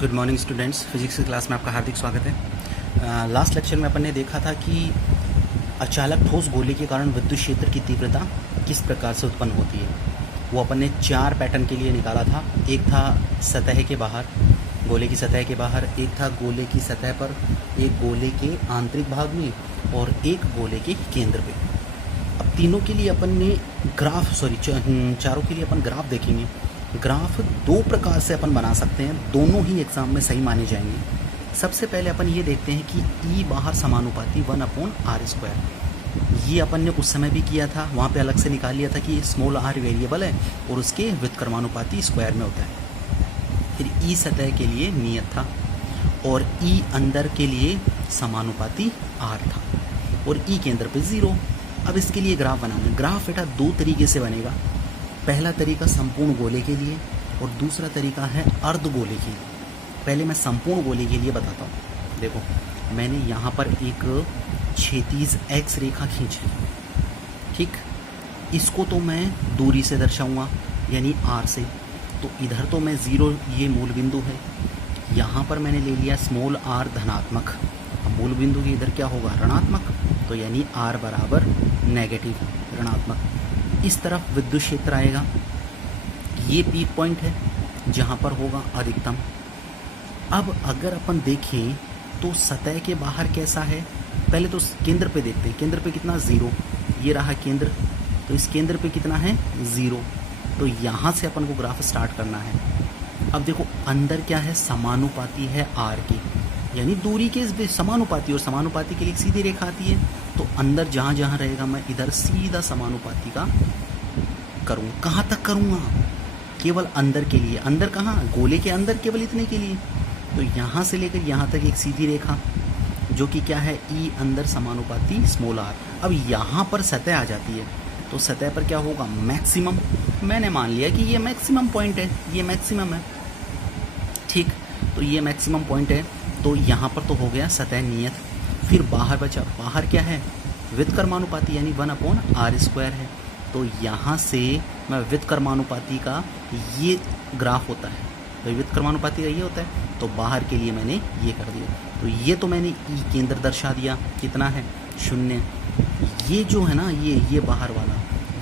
Good morning students, physics की class में आपका हार्दिक स्वागत है। लास्ट लेक्चर में अपन ने देखा था कि अचालक ठोस गोले के कारण विद्युत क्षेत्र की तीव्रता किस प्रकार से उत्पन्न होती है। वो अपन ने 4 पैटर्न के लिए निकाला था। एक था सतह के बाहर, गोले की सतह के बाहर, एक था गोले की सतह पर, एक गोले के आंतरिक भाग में और एक गोले के केंद्र पे। अब तीनों के लिए अपन ने चारों के लिए अपन ग्राफ देखेंगे। ग्राफ 2 प्रकार से अपन बना सकते हैं, दोनों ही एग्जाम में सही माने जाएंगे। सबसे पहले अपन ये देखते हैं कि ई बाहर समानुपाती 1/r²। ये अपन ने उस समय भी किया था, वहाँ पे अलग से निकाल लिया था कि स्मॉल r वेरिएबल है और उसके व्युत्क्रमानुपाती स्क्वायर में होता है। फिर ई सतह के लिए नियत था और ई अंदर के लिए समानुपाती r था और ई केंद्र पे 0। अब इसके लिए ग्राफ बनाना है। ग्राफ बेटा 2 तरीके से बनेगा। पहला तरीका संपूर्ण गोले के लिए और दूसरा तरीका है अर्ध गोले के लिए। पहले मैं संपूर्ण गोले के लिए बताता हूँ। देखो, मैंने यहाँ पर एक क्षैतिज एक्स रेखा खींच ली, ठीक। इसको तो मैं दूरी से दर्शाऊंगा यानी r से। तो इधर तो मैं 0, ये मूल बिंदु है। यहाँ पर मैंने ले लिया स्मॉल r धनात्मक। अब मूल बिंदु की इधर क्या होगा, ऋणात्मक, तो यानी r बराबर नेगेटिव, ऋणात्मक। इस तरफ विद्युत क्षेत्र आएगा। ये पीक पॉइंट है जहाँ पर होगा अधिकतम। अब अगर अपन देखें तो सतह के बाहर कैसा है, पहले तो केंद्र पे देखते हैं। केंद्र पे कितना, 0। ये रहा केंद्र, तो इस केंद्र पे कितना है, 0। तो यहाँ से अपन को ग्राफ स्टार्ट करना है। अब देखो अंदर क्या है, समानुपाती है r की, यानी दूरी के समानुपाती, और समानुपाती के लिए एक सीधी रेखा आती है। तो अंदर जहाँ जहाँ रहेगा मैं इधर सीधा समानुपाती का करूँ। कहाँ तक करूँगा, केवल अंदर के लिए। अंदर कहाँ, गोले के अंदर, केवल इतने के लिए। तो यहाँ से लेकर यहाँ तक एक सीधी रेखा जो कि क्या है, ई अंदर समानुपाती स्मॉल r। अब यहाँ पर सतह आ जाती है, तो सतह पर क्या होगा, मैक्सिमम। मैंने मान लिया कि ये मैक्सिमम पॉइंट है, ये मैक्सिमम है, ठीक। तो ये मैक्सिमम पॉइंट है, तो यहाँ पर तो हो गया सतह नियत। फिर बाहर बचा, बाहर क्या है, व्युत्क्रमानुपाती यानी 1/r² है। तो यहाँ से मैं व्युत्क्रमानुपाती का ये ग्राफ होता है, तो व्युत्क्रमानुपाती का ये होता है। तो बाहर के लिए मैंने ये कर दिया। तो ये तो मैंने ई केंद्र दर्शा दिया, कितना है, 0। ये जो है ना, ये बाहर वाला,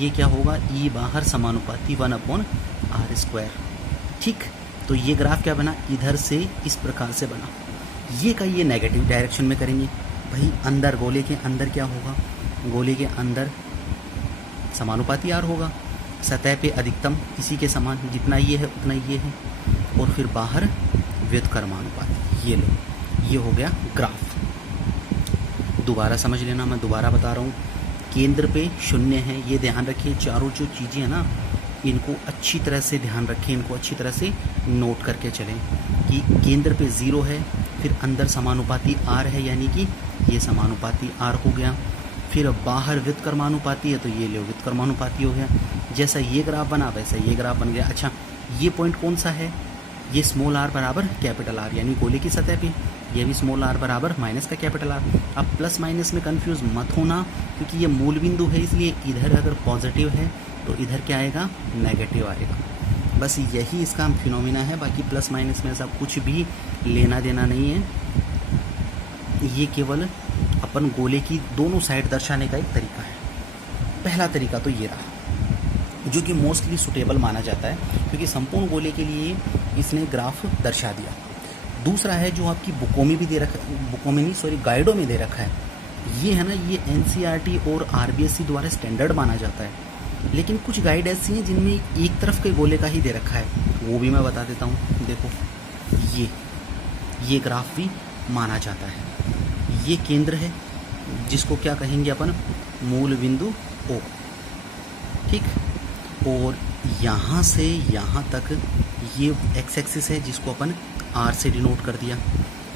ये क्या होगा, ई बाहर समानुपाती 1/r², ठीक। तो ये ग्राफ क्या बना, इधर से इस प्रकार से बना। ये का ये नेगेटिव डायरेक्शन में करेंगे भाई। अंदर, गोले के अंदर क्या होगा, गोले के अंदर समानुपाती r होगा, सतह पे अधिकतम इसी के समान, जितना ये है उतना ये है, और फिर बाहर व्युत्क्रमानुपाती। ये लो, ये हो गया ग्राफ। दोबारा समझ लेना, मैं दोबारा बता रहा हूँ। केंद्र पे 0 है, ये ध्यान रखिए। चारों जो चीज़ें हैं ना, इनको अच्छी तरह से ध्यान रखें, इनको अच्छी तरह से नोट करके चलें कि केंद्र पे 0 है, फिर अंदर समानुपाती r है, यानी कि ये समानुपाती r हो गया। फिर बाहर व्युत्क्रमानुपाती है, तो ये लो व्युत्क्रमानुपाती हो गया। जैसा ये ग्राफ बना वैसा ये ग्राफ बन गया। अच्छा, ये पॉइंट कौन सा है, ये स्मॉल r बराबर कैपिटल R, यानी गोले की सतह पे। ये भी स्मॉल r बराबर माइनस का कैपिटल R। अब प्लस माइनस में कंफ्यूज मत होना, क्योंकि ये मूल बिंदु है, इसलिए इधर अगर पॉजिटिव है तो इधर क्या आएगा, नेगेटिव आएगा। बस यही इसका फिनोमिना है, बाकी प्लस माइनस में ऐसा कुछ भी लेना देना नहीं है। ये केवल अपन गोले की दोनों साइड दर्शाने का एक तरीका है। पहला तरीका तो ये रहा, जो कि मोस्टली सुटेबल माना जाता है, क्योंकि संपूर्ण गोले के लिए इसने ग्राफ दर्शा दिया। दूसरा है जो आपकी बुकों में भी दे रखा, बुकों में नहीं सॉरी गाइडों में दे रखा है। ये है ना, ये NCERT और RBSC द्वारा स्टैंडर्ड माना जाता है। लेकिन कुछ गाइड ऐसी हैं जिनमें एक तरफ के गोले का ही दे रखा है, वो भी मैं बता देता हूँ। देखो, ये ग्राफ भी माना जाता है। ये केंद्र है, जिसको क्या कहेंगे अपन, मूल बिंदु O, ठीक। और यहाँ से यहाँ तक ये x एक्सिस है, जिसको अपन r से डिनोट कर दिया,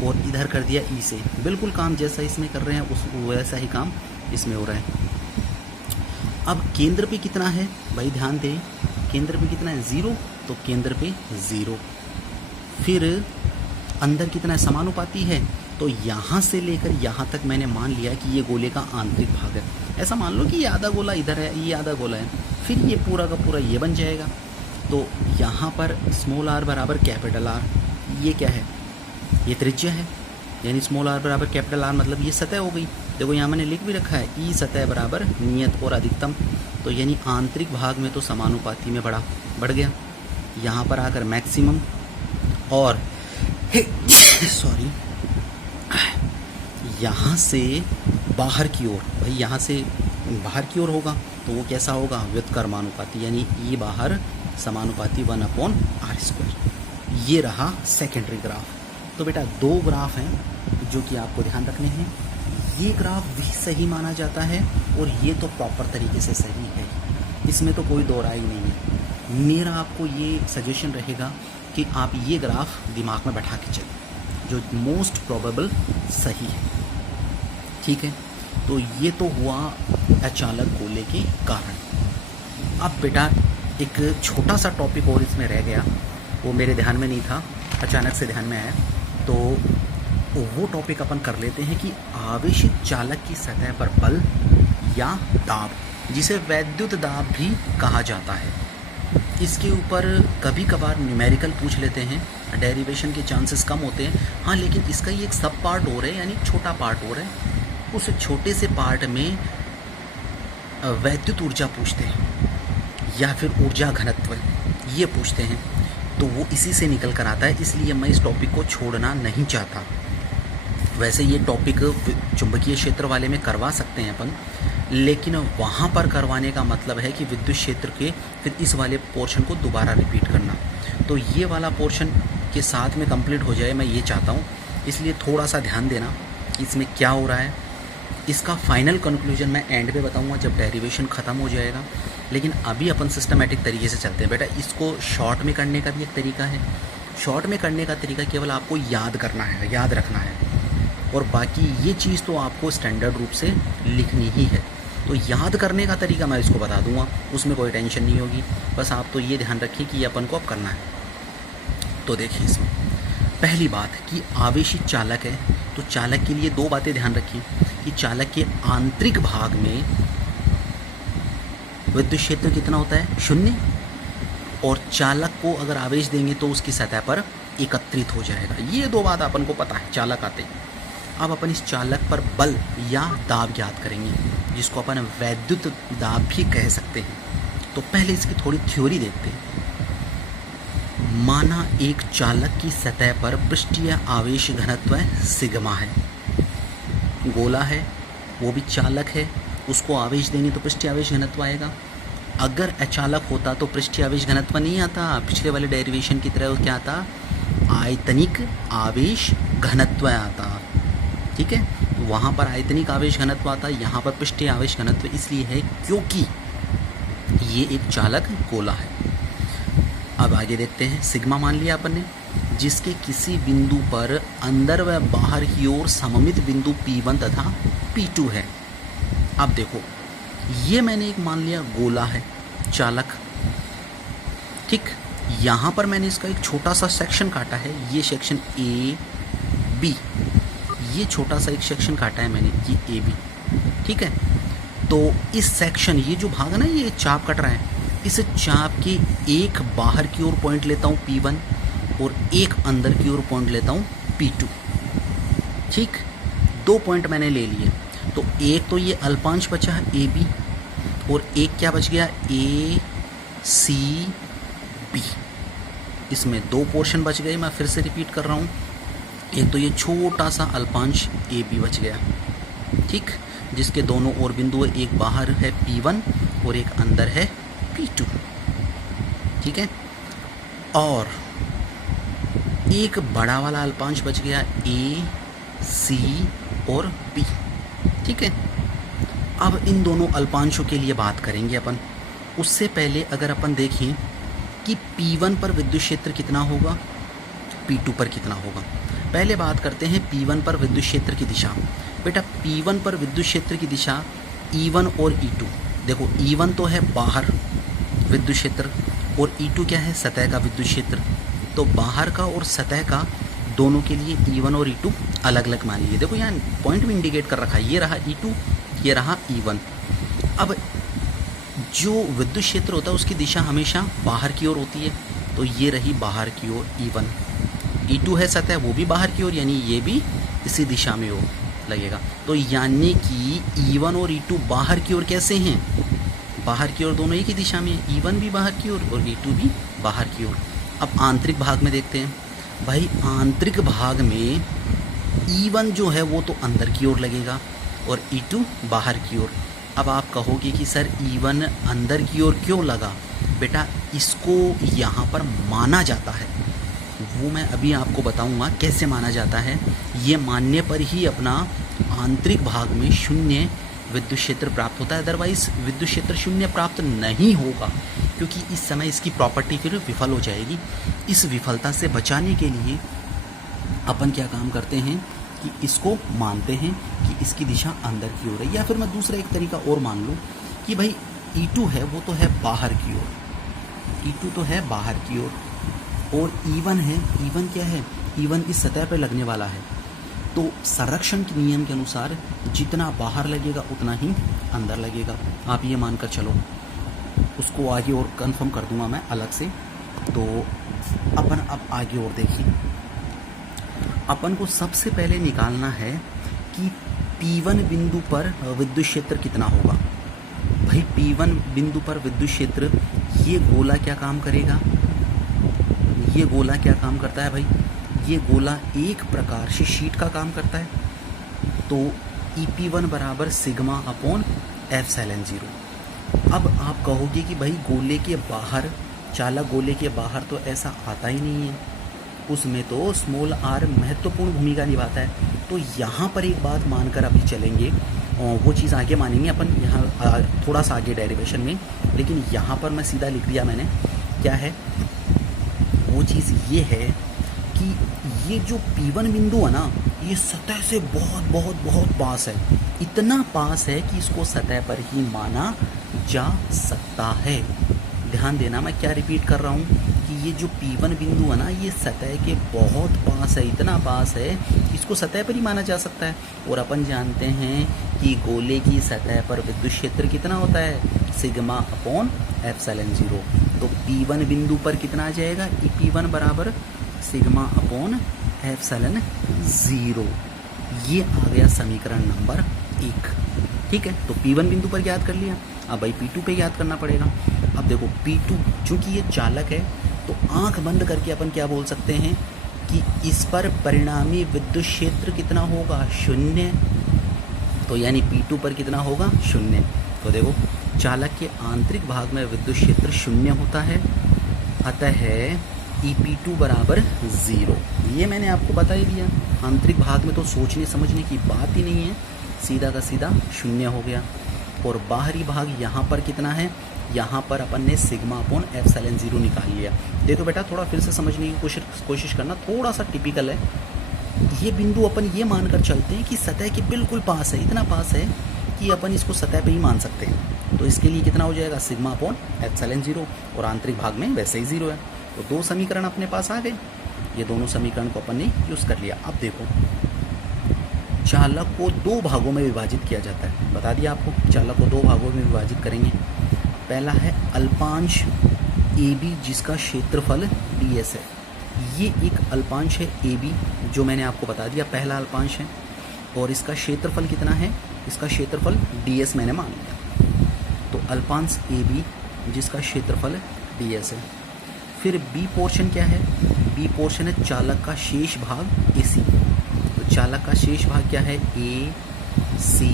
और इधर कर दिया E से। बिल्कुल काम जैसा इसमें कर रहे हैं उस वैसा ही काम इसमें हो रहा है। अब केंद्र पे कितना है भाई, ध्यान दें, केंद्र पे कितना है, 0। तो केंद्र पे 0। फिर अंदर कितना है, समानुपाती है। तो यहाँ से लेकर यहाँ तक मैंने मान लिया कि ये गोले का आंतरिक भाग है। ऐसा मान लो कि ये आधा गोला इधर है, ये आधा गोला है, फिर ये पूरा का पूरा ये बन जाएगा। तो यहाँ पर स्मॉल r बराबर कैपिटल R, ये क्या है, ये त्रिज्या है, यानी स्मॉल आर बराबर कैपिटल आर, मतलब ये सतह हो गई। देखो यहाँ मैंने लिख भी रखा है ई सतह बराबर नियत और अधिकतम, तो यानी आंतरिक भाग में तो समानुपाती में बढ़ गया, यहाँ पर आकर मैक्सिमम, और सॉरी यहाँ से बाहर की ओर, भाई यहाँ से बाहर की ओर होगा तो वो कैसा होगा, व्युत्क्रमानुपाती, यानी ई बाहर समानुपाती 1/r²। ये रहा सेकेंडरी ग्राफ। तो बेटा दो ग्राफ हैं जो कि आपको ध्यान रखने हैं। ये ग्राफ भी सही माना जाता है और ये तो प्रॉपर तरीके से सही है, इसमें तो कोई दो राय नहीं है। मेरा आपको ये सजेशन रहेगा कि आप ये ग्राफ दिमाग में बैठा के चलें, जो मोस्ट प्रोबेबल सही है, ठीक है। तो ये तो हुआ अचालक गोले के कारण। अब बेटा एक छोटा सा टॉपिक और इसमें रह गया, वो मेरे ध्यान में नहीं था, अचानक से ध्यान में आया, तो वो टॉपिक अपन कर लेते हैं कि आवेशित चालक की सतह पर बल या दाब, जिसे वैद्युत दाब भी कहा जाता है, इसके ऊपर कभी कभार न्यूमेरिकल पूछ लेते हैं, डेरिवेशन के चांसेस कम होते हैं। हाँ, लेकिन इसका ये एक सब पार्ट हो रहा है, यानी छोटा पार्ट हो रहा है। उस छोटे से पार्ट में वैद्युत ऊर्जा पूछते हैं या फिर ऊर्जा घनत्व ये पूछते हैं, तो वो इसी से निकल कर आता है, इसलिए मैं इस टॉपिक को छोड़ना नहीं चाहता। वैसे ये टॉपिक चुंबकीय क्षेत्र वाले में करवा सकते हैं अपन, लेकिन वहाँ पर करवाने का मतलब है कि विद्युत क्षेत्र के फिर इस वाले पोर्शन को दोबारा रिपीट करना, तो ये वाला पोर्शन के साथ में कंप्लीट हो जाए, मैं ये चाहता हूँ। इसलिए थोड़ा सा ध्यान देना इसमें क्या हो रहा है। इसका फाइनल कंक्लूजन मैं एंड पे बताऊंगा जब डेरिवेशन ख़त्म हो जाएगा, लेकिन अभी अपन सिस्टमेटिक तरीके से चलते हैं। बेटा इसको शॉर्ट में करने का भी एक तरीका है, शॉर्ट में करने का तरीका केवल आपको याद करना है, याद रखना है, और बाकी ये चीज़ तो आपको स्टैंडर्ड रूप से लिखनी ही है। तो याद करने का तरीका मैं इसको बता दूंगा, उसमें कोई टेंशन नहीं होगी, बस आप तो ये ध्यान रखिए कि ये अपन को अब करना है। तो देखिए इसमें पहली बात कि आवेशित चालक है, तो चालक के लिए दो बातें ध्यान रखिए कि चालक के आंतरिक भाग में विद्युत क्षेत्र कितना होता है, 0, और चालक को अगर आवेश देंगे तो उसकी सतह पर एकत्रित हो जाएगा। ये दो बात अपन को पता है चालक आते ही। अब अपन इस चालक पर बल या दाब ज्ञात करेंगे, जिसको अपन वैद्युत दाब भी कह सकते हैं। तो पहले इसकी थोड़ी थ्योरी देखते हैं। माना एक चालक की सतह पर पृष्ठीय आवेश घनत्व सिग्मा है, गोला है, वो भी चालक है, उसको आवेश देंगे तो पृष्ठीय आवेश घनत्व आएगा। अगर अचालक होता तो पृष्ठीय आवेश घनत्व नहीं आता, पिछले वाले डेरिवेशन की तरह क्या आता, आयतनिक आवेश घनत्व आता, ठीक है। वहाँ पर आयतनिक आवेश घनत्व आता, यहाँ पर पृष्ठीय आवेश घनत्व इसलिए है क्योंकि ये एक चालक गोला है। अब आगे देखते हैं, सिग्मा मान लिया अपन ने, जिसके किसी बिंदु पर अंदर व बाहर की ओर सममित बिंदु P1 तथा P2 है। अब देखो ये मैंने एक मान लिया गोला है, चालक, ठीक। यहाँ पर मैंने इसका एक छोटा सा सेक्शन काटा है, ये सेक्शन ए बी, ये छोटा सा एक सेक्शन काटा है मैंने, ये ए बी, ठीक है। तो इस सेक्शन, ये जो भाग है ना, ये चाप कट रहा है, इस चाप के एक बाहर की ओर पॉइंट लेता हूँ P1 और एक अंदर की ओर पॉइंट लेता हूँ P2, ठीक। दो पॉइंट मैंने ले लिए, तो एक तो ये अल्पांश बचा है ए बी, और एक क्या बच गया, ए सी बी। इसमें दो पोर्शन बच गए, मैं फिर से रिपीट कर रहा हूँ। एक तो ये छोटा सा अल्पांश ए बी बच गया, ठीक, जिसके दोनों ओर बिंदु, एक बाहर है P1 और एक अंदर है P2, ठीक है। और एक बड़ा वाला अल्पांश बच गया ए सी और बी, ठीक है। अब इन दोनों अल्पांशों के लिए बात करेंगे अपन। उससे पहले अगर अपन देखें कि P1 पर विद्युत क्षेत्र कितना होगा, P2 पर कितना होगा। पहले बात करते हैं P1 पर विद्युत क्षेत्र की दिशा। बेटा P1 पर विद्युत क्षेत्र की दिशा E1 और E2, देखो E1 तो है बाहर विद्युत क्षेत्र और E2 क्या है, सतह का विद्युत क्षेत्र। तो बाहर का और सतह का दोनों के लिए E1 और E2 अलग अलग मान लीजिए। देखो यहाँ पॉइंट में इंडिकेट कर रखा है, ये रहा E2, ये रहा E1। अब जो विद्युत क्षेत्र होता है उसकी दिशा हमेशा बाहर की ओर होती है, तो ये रही बाहर की ओर E1, E2 है सतह, वो भी बाहर की ओर, यानी ये भी इसी दिशा में हो लगेगा। तो यानी कि E1 और E2 बाहर की ओर कैसे हैं? बाहर की ओर दोनों एक ही दिशा में है, E1 भी बाहर की ओर और E2 भी बाहर की ओर। अब आंतरिक भाग में देखते हैं। भाई आंतरिक भाग में E1 जो है वो तो अंदर की ओर लगेगा और E2 बाहर की ओर। अब आप कहोगे कि सर E1 अंदर की ओर क्यों लगा? बेटा इसको यहाँ पर माना जाता है, वो मैं अभी आपको बताऊंगा कैसे माना जाता है। ये मानने पर ही अपना आंतरिक भाग में शून्य विद्युत क्षेत्र प्राप्त होता है, अदरवाइज विद्युत क्षेत्र शून्य प्राप्त नहीं होगा, क्योंकि इस समय इसकी प्रॉपर्टी फिर विफल हो जाएगी। इस विफलता से बचाने के लिए अपन क्या काम करते हैं कि इसको मानते हैं कि इसकी दिशा अंदर की ओर है, या फिर मैं दूसरा एक तरीका और मान लूँ कि भाई E2 है वो तो है बाहर की ओर, E2 तो है बाहर की ओर, और E1 है, E1 क्या है? E1 इस सतह पर लगने वाला है। तो संरक्षण के नियम के अनुसार जितना बाहर लगेगा उतना ही अंदर लगेगा। आप ये मानकर चलो, उसको आगे और कंफर्म कर दूंगा मैं अलग से। तो अपन अब आगे और देखिए, अपन को सबसे पहले निकालना है कि P1 बिंदु पर विद्युत क्षेत्र कितना होगा। भाई P1 बिंदु पर विद्युत क्षेत्र, ये गोला क्या काम करेगा? ये गोला क्या काम करता है भाई? ये गोला एक प्रकार से शीट का काम करता है। तो EP1 बराबर सिग्मा अपॉन एप्सिलॉन 0। अब आप कहोगे कि भाई गोले के बाहर, चालक गोले के बाहर तो ऐसा आता ही नहीं है, उसमें तो स्मॉल r महत्वपूर्ण भूमिका निभाता है। तो यहाँ पर एक बात मानकर अभी चलेंगे, वो चीज़ आगे मानेंगे अपन यहाँ थोड़ा सा आगे डेरिवेशन में, लेकिन यहाँ पर मैं सीधा लिख दिया मैंने। क्या है वो चीज़? ये है कि ये जो P1 बिंदु है ना, ये सतह से बहुत बहुत बहुत पास है, इतना पास है कि इसको सतह पर ही माना जा सकता है। ध्यान देना, मैं क्या रिपीट कर रहा हूँ कि ये जो P1 बिंदु है ना, ये सतह के बहुत पास है, इतना पास है कि इसको सतह पर ही माना जा सकता है। और अपन जानते हैं कि गोले की सतह पर विद्युत क्षेत्र कितना होता है? Sigma upon epsilon 0। तो P1 बिंदु पर कितना आ जाएगा? EP1 बराबर सिग्मा अपॉन एप्सिलॉन 0। ये आ गया समीकरण नंबर 1। ठीक है, तो P1 बिंदु पर याद कर लिया। अब भाई P2 पे याद करना पड़ेगा। अब देखो P2 चूंकि ये चालक है, तो आंख बंद करके अपन क्या बोल सकते हैं कि इस पर परिणामी विद्युत क्षेत्र कितना होगा? 0। तो यानी P2 पर कितना होगा? 0। तो देखो चालक के आंतरिक भाग में विद्युत क्षेत्र 0 होता है, अतः EP2 बराबर 0। ये मैंने आपको बता ही दिया। आंतरिक भाग में तो सोचने समझने की बात ही नहीं है, सीधा का सीधा 0 हो गया। और बाहरी भाग यहाँ पर कितना है? यहाँ पर अपन ने सिग्मा अपॉन एप्सिलॉन 0 निकाल लिया। देखो बेटा, थोड़ा फिर से समझने की कोशिश करना, थोड़ा सा टिपिकल है। ये बिंदु अपन ये मानकर चलते हैं कि सतह के बिल्कुल पास है, इतना पास है कि अपन इसको सतह पे ही मान सकते हैं। तो इसके लिए कितना हो जाएगा? सिग्मा अपॉन एप्सिलॉन 0, और आंतरिक भाग में वैसे ही 0 है। तो दो समीकरण अपने पास आ गए। ये दोनों समीकरण को अपन ने यूज़ कर लिया। अब देखो, चालक को दो भागों में विभाजित किया जाता है। बता दिया आपको, चालक को दो भागों में विभाजित करेंगे। पहला है अल्पांश AB, जिसका क्षेत्रफल DS है। ये एक अल्पांश है AB, जो मैंने आपको बता दिया, पहला अल्पांश है। और इसका क्षेत्रफल कितना है? इसका क्षेत्रफल DS मैंने मान लिया। तो अल्पांश AB, जिसका क्षेत्रफल DS है। फिर B पोर्शन क्या है? B पोर्शन है चालक का शेष भाग AC। तो चालक का शेष भाग क्या है? A, C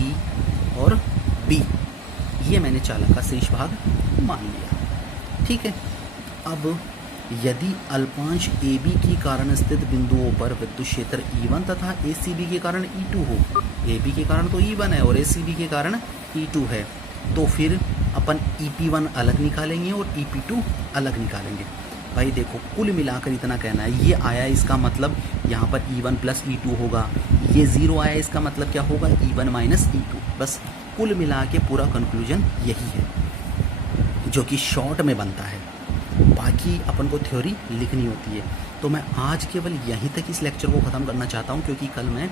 और B। ये मैंने चालक का शेष भाग मान लिया। ठीक है, अब यदि अल्पांश AB के कारण स्थित बिंदुओं पर विद्युत क्षेत्र E1 तथा ACB के कारण E2 हो, AB के कारण तो E1 है और ACB के कारण E2 है, तो फिर अपन EP1 अलग निकालेंगे और EP2 अलग निकालेंगे। भाई देखो, कुल मिलाकर इतना कहना है, ये आया इसका मतलब यहाँ पर E1 प्लस E2 होगा, ये 0 आया इसका मतलब क्या होगा? E1 minus E2। बस कुल मिला के पूरा कंक्लूजन यही है, जो कि शॉर्ट में बनता है। बाकी अपन को थ्योरी लिखनी होती है। तो मैं आज केवल यहीं तक इस लेक्चर को ख़त्म करना चाहता हूँ, क्योंकि कल मैं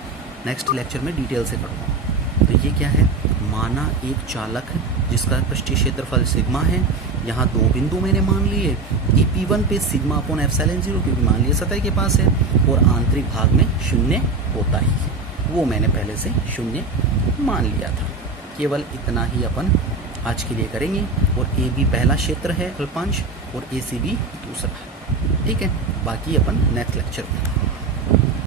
नेक्स्ट लेक्चर में डिटेल से करूँगा। तो ये क्या है? माना एक चालक जिसका पृष्ठीय क्षेत्रफल सिग्मा है, यहाँ दो बिंदु मैंने मान लिए, कि P1 पे सिग्मा अपॉन एप्सिलॉन 0, क्योंकि मान लिया सतह के पास है, और आंतरिक भाग में शून्य होता ही, वो मैंने पहले से शून्य मान लिया था। केवल इतना ही अपन आज के लिए करेंगे। और AB पहला क्षेत्र है अल्पांश, और ACB दूसरा। ठीक है, बाकी अपन नेक्स्ट लेक्चर में।